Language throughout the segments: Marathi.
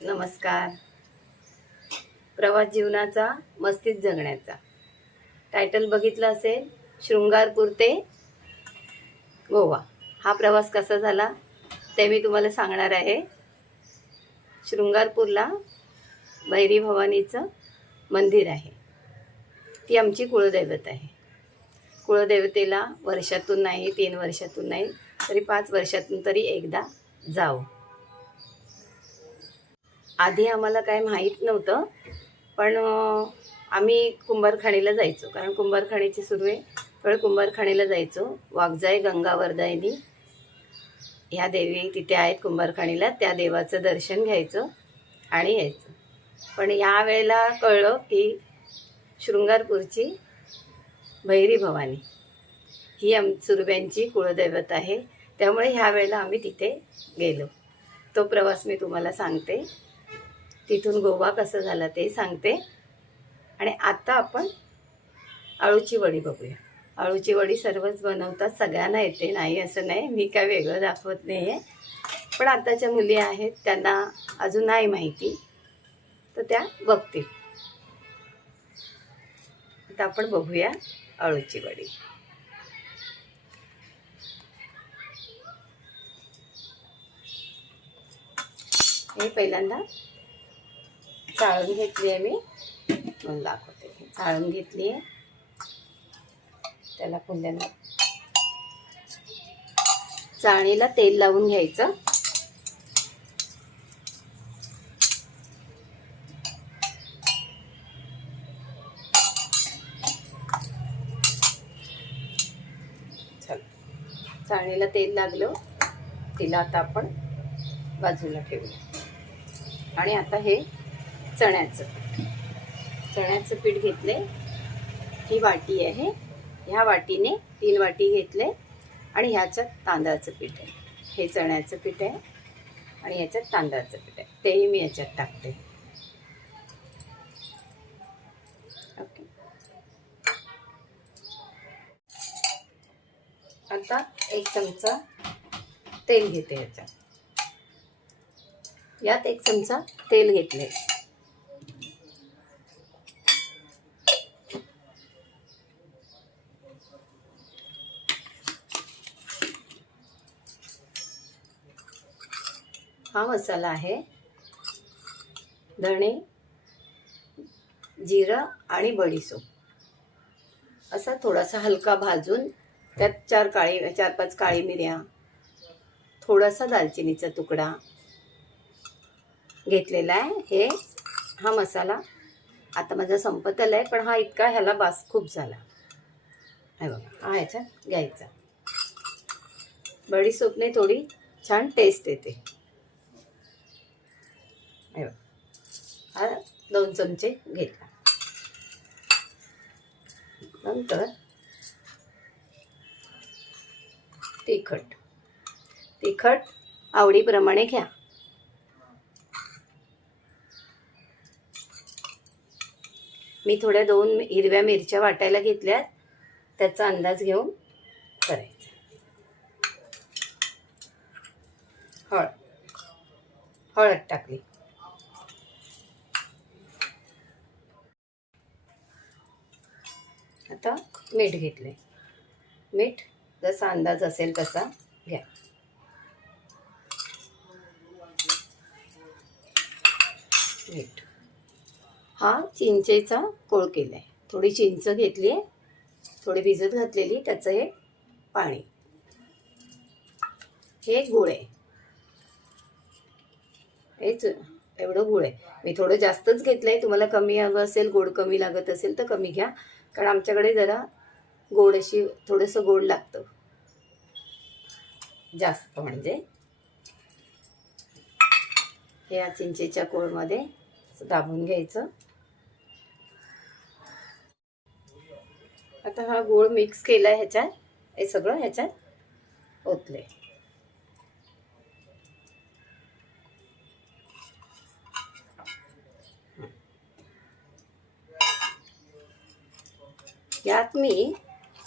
नमस्कार. प्रवास जीवनाचा मस्तीत जगण्याचा टायटल बघितलं असेल. शृंगारपूर ते गोवा हा प्रवास कसा झाला ते मी तुम्हाला सांगणार आहे. शृंगारपूरला भैरी भवानीचं मंदिर आहे. ती आमची कुळदैवत आहे. कुळदेवतेला वर्षातून नाही, 3 वर्षातून नाही, तरी 5 वर्षातून तरी एकदा जावं. आधी आम्हाला काय माहीत नव्हतं, पण आम्ही कुंभारखाणीला जायचो, कारण कुंभारखाणीची सुरू आहे. पण कुंभारखाणीला जायचो. वाघजाई गंगावर्धायनी ह्या देवी तिथे आहेत कुंभारखाणीला. त्या देवाचं दर्शन घ्यायचं आणि यायचं. पण या वेळेला कळलं की शृंगारपूरची भैरी भवानी ही सुरब्यांची कुळदैवत आहे. त्यामुळे ह्या वेळेला आम्ही तिथे गेलो. तो प्रवास मी तुम्हाला सांगते. तिथून गोवा कसं झाला ते सांगते. आणि आता आपण अळूची वडी बघूया. अळूची वडी सर्वच बनवतात, सगळ्यांना येते, नाही असं नाही, मी काय वेगळं दाखवत नाही आहे. पण आताच्या मुली आहेत त्यांना अजून नाही माहिती, तर त्या बघतील. आता आपण बघूया अळूची वडी. हे पहिल्यांदा चाळून घेतली आहे मी, म्हणून दाखवते. चाळून घेतली आहे, त्याला पुन्हा चाळणीला तेल लावून घ्यायचं. चल, चाळणीला तेल लागलं, तिला आता आपण बाजूला ठेवूया. आणि आता हे चण्याचं पीठ घेतले. ही वाटी आहे, ह्या वाटीने 3 वाटी घेतले. आणि ह्याच्यात तांदळाचं पीठ आहे. हे चण्याचं पीठ आहे आणि ह्याच्यात तांदळाचं पीठ आहे, तेही मी ह्याच्यात टाकते. ओके. आता 1 चमचा तेल घेते. यात 1 चमचा तेल घेतले. हा मसाला आहे. धणे, जिरं आणि बडीशेप असा थोडासा हलका भाजून त्यात 4-5 काळी मिऱ्या, थोडासा दालचिनीचा तुकडा घेतलेला आहे. हा मसाला आता माझा संपत आला आहे, पण हा इतका ह्याला बास खूप झाला. हे बघा, हा ह्याच्यात घ्यायचा. बडीशेपने थोडी छान टेस्ट येते. हा 2 चमचे घेतला. नंतर तिखट आवडीप्रमाणे घ्या. मी थोड्या 2 हिरव्या मिरच्या वाटायला घेतल्यात, त्याचा अंदाज घेऊन करायचा. हळद टाकली. आता मीठ घेतले. मीठ जसा अंदाज असेल तसा घ्या. मीठ. हा चिंचेचा कोळ केलाय. थोडी चिंच घेतली आहे, थोडी भिजत घातलेली, त्याचं हे पाणी. हे गुळ आहे. हेच एवढं गुळ आहे. मी थोडं जास्तच घेतलंय. तुम्हाला कमी हवं असेल, गोड कमी लागत असेल तर कमी घ्या, कारण आमच्याकडे जरा गोड अशी थोडंसं गोड लागतं जास्त. म्हणजे हे या चिंचेच्या कोळमध्ये दाबून घ्यायचं. आता हा गोळ मिक्स केलाय ह्याच्यात, हे सगळं ह्याच्यात ओतले. यात मी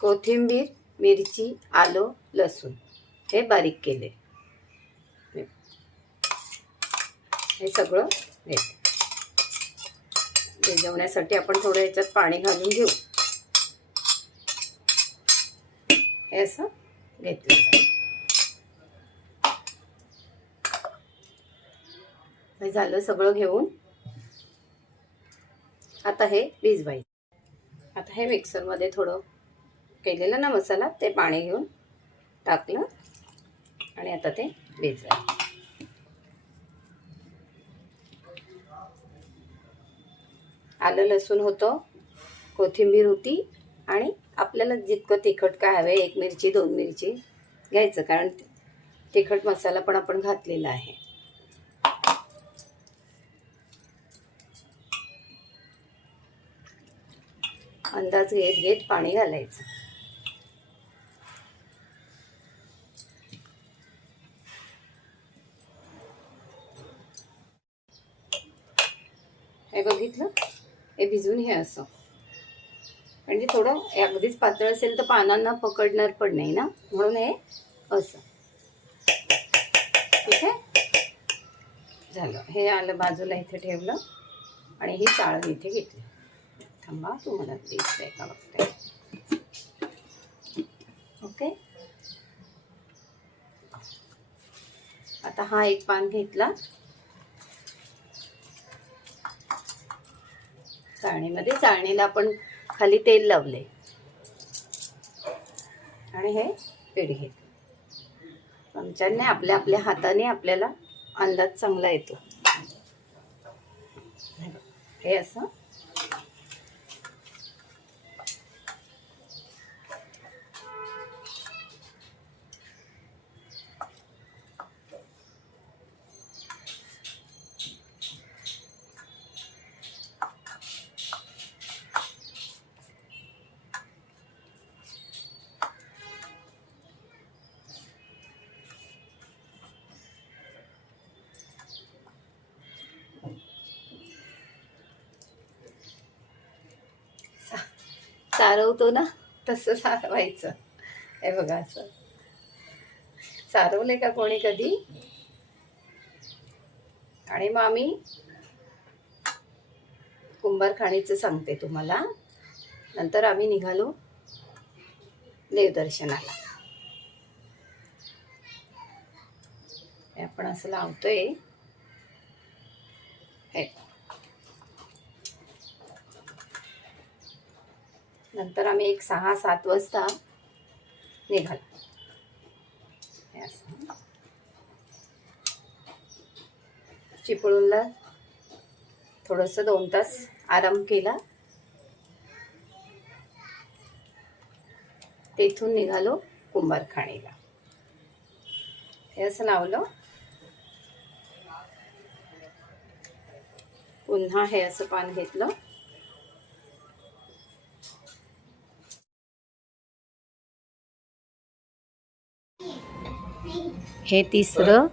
कोथिंबीर, मिरची, आलं, लसूण हे बारीक केले. हे सगळं घेते. भिजवण्यासाठी आपण थोडं याच्यात पाणी घालून घेऊ. हे असं घेतलं. हे झालं सगळं घेऊन. आता हे भिजवायचं. आता हे मिक्सरमध्ये थोडं केलेलं ना मसाला, ते पाणी घेऊन टाकलं आणि आता ते भिजवायचं. आलं लसूण होतं, कोथिंबीर होती आणि आपल्याला जितकं तिखट काय हवे, 1 मिरची 2 मिरची घ्यायचं, कारण तिखट मसाला पण आपण घातलेला आहे. अंदाज घेत घेत पाणी घालायचं. हे बघितलं, हे भिजून हे असं, म्हणजे थोडं अगदीच पातळ असेल तर पानांना पकडणार पण नाही ना, म्हणून हे असं. ठीक आहे, झालं. हे आलं बाजूला इथे ठेवलं आणि ही चाळण इथे घेतली. थांबा, तुम्हाला दिसतंय का बघते. ओके, आता हा एक पान घेतला चाळणीमध्ये. चाळणीला आपण खाली तेल लावले आणि हे पीठ घेतलं. चमच्याने आपल्या आपल्या हाताने आपल्याला अंदाज चांगला येतो. हे असं सारवतो ना, तसं सारवायचं. हे बघा, असं सारवले का कोणी कधी? आणि मग आम्ही कुंभारखाणीचं सांगते तुम्हाला. नंतर आम्ही निघालो देवदर्शनाला. हे आपण असं लावतोय. हे नंतर आम्ही एक 6-7 वाजता निघालो. हे असं चिपळूणला थोडंसं 2 तास आराम केला. तेथून निघालो कुंभारखाणीला. हे असं लावलं. पुन्हा हे असं पान घेतलं. हे तिसरं.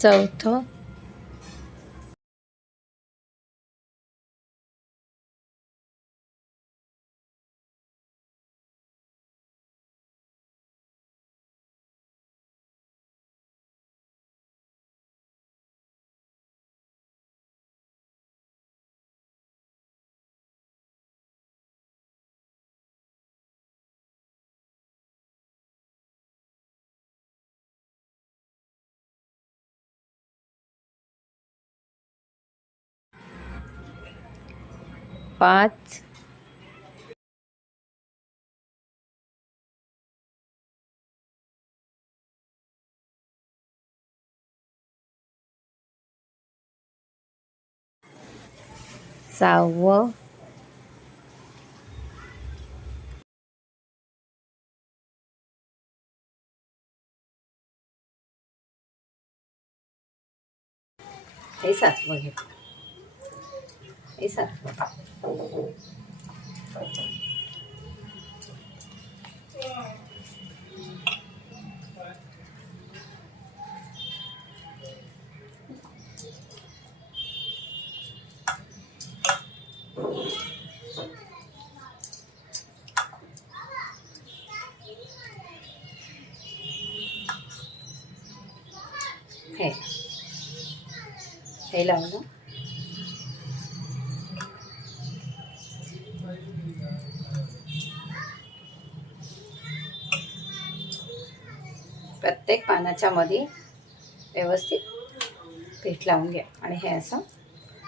चौथं. पाच. सहावं. हे 7वं घेतलं. हे 7वं. हे लावलं. प्रत्येक पानाच्या मध्ये व्यवस्थित पीठ लावून घ्या आणि हे असं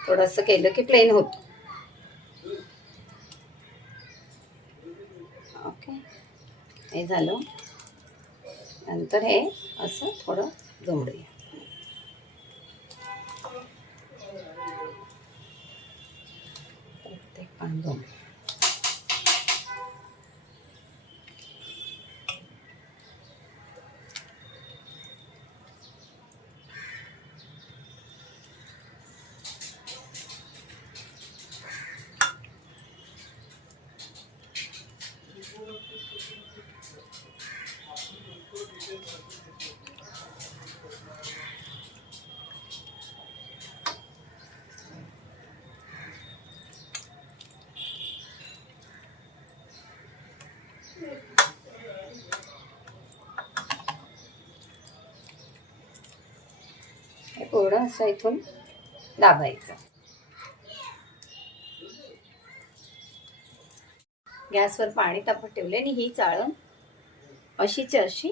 थोडंसं केलं की प्लेन होतं. ओके, हे झालं. नंतर हे असं थोडं जमडूया. प्रत्येक पान जमडूया. हे पूर्ण असं इथून दाबायचं. गॅसवर पाणी तापत ठेवले आणि ही चाळण अशीची अशी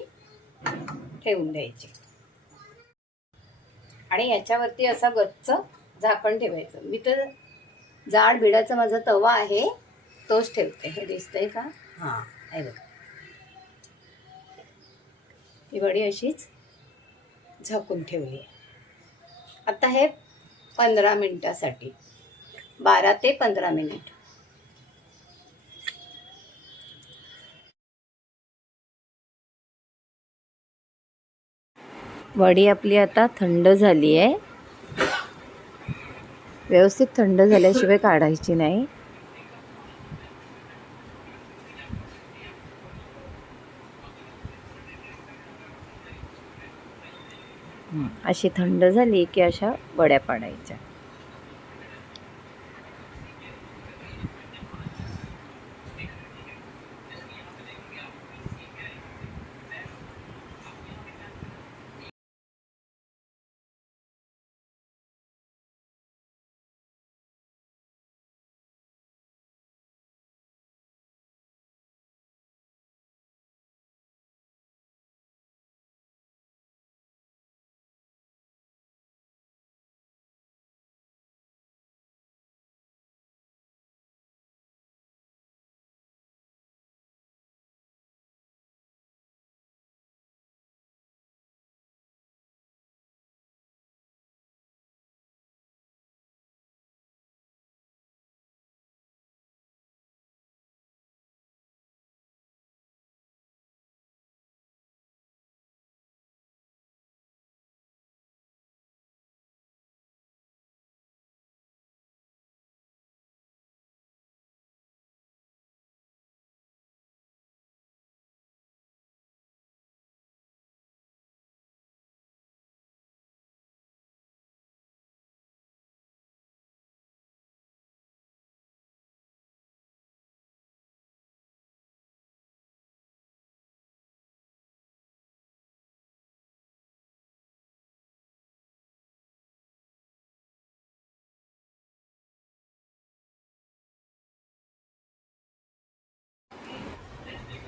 ठेवून द्यायची आणि याच्यावरती असा गच्च झाकण ठेवायचं. मी तर जाड भिडाचा माझा तवा आहे तोच ठेवते. हे दिसतंय का? हां, हे बघा, ही वडी अशीच झाकून ठेवली आहे. आता हे 15 मिनिटासाठी, 12 ते 15 मिनिट. वडी आपली आता थंड झाली आहे. व्यवस्थित थंड झाल्याशिवाय काढायची नाही. अशी थंड झाली की अशा वड्या पाडायच्या.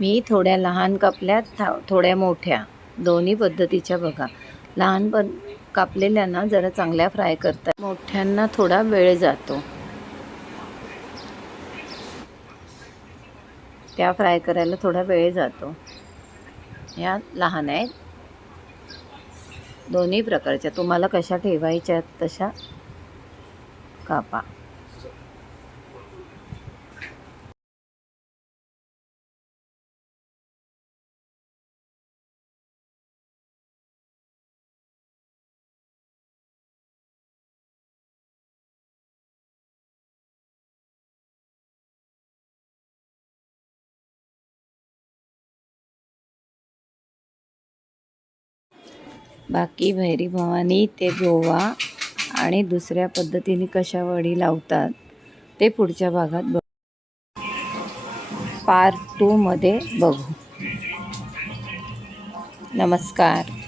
मी थोड्या लहान कापल्या, थोड्या मोठ्या, दोन्ही पद्धतीच्या बघा. लहान कापलेल्यांना जरा चांगल्या फ्राय करतात, मोठ्यांना थोडा वेळ जातो. त्या फ्राय करायला थोडा वेळ जातो. या लहान आहेत, दोन्ही प्रकारच्या. तुम्हाला कशा ठेवायच्या तशा कापा. बाकी भैरी भवानी ते गोवा आणि दुसऱ्या पद्धतीने कशा वडी लावतात ते पुढच्या भागात पार्ट 2 मध्ये बघू. नमस्कार.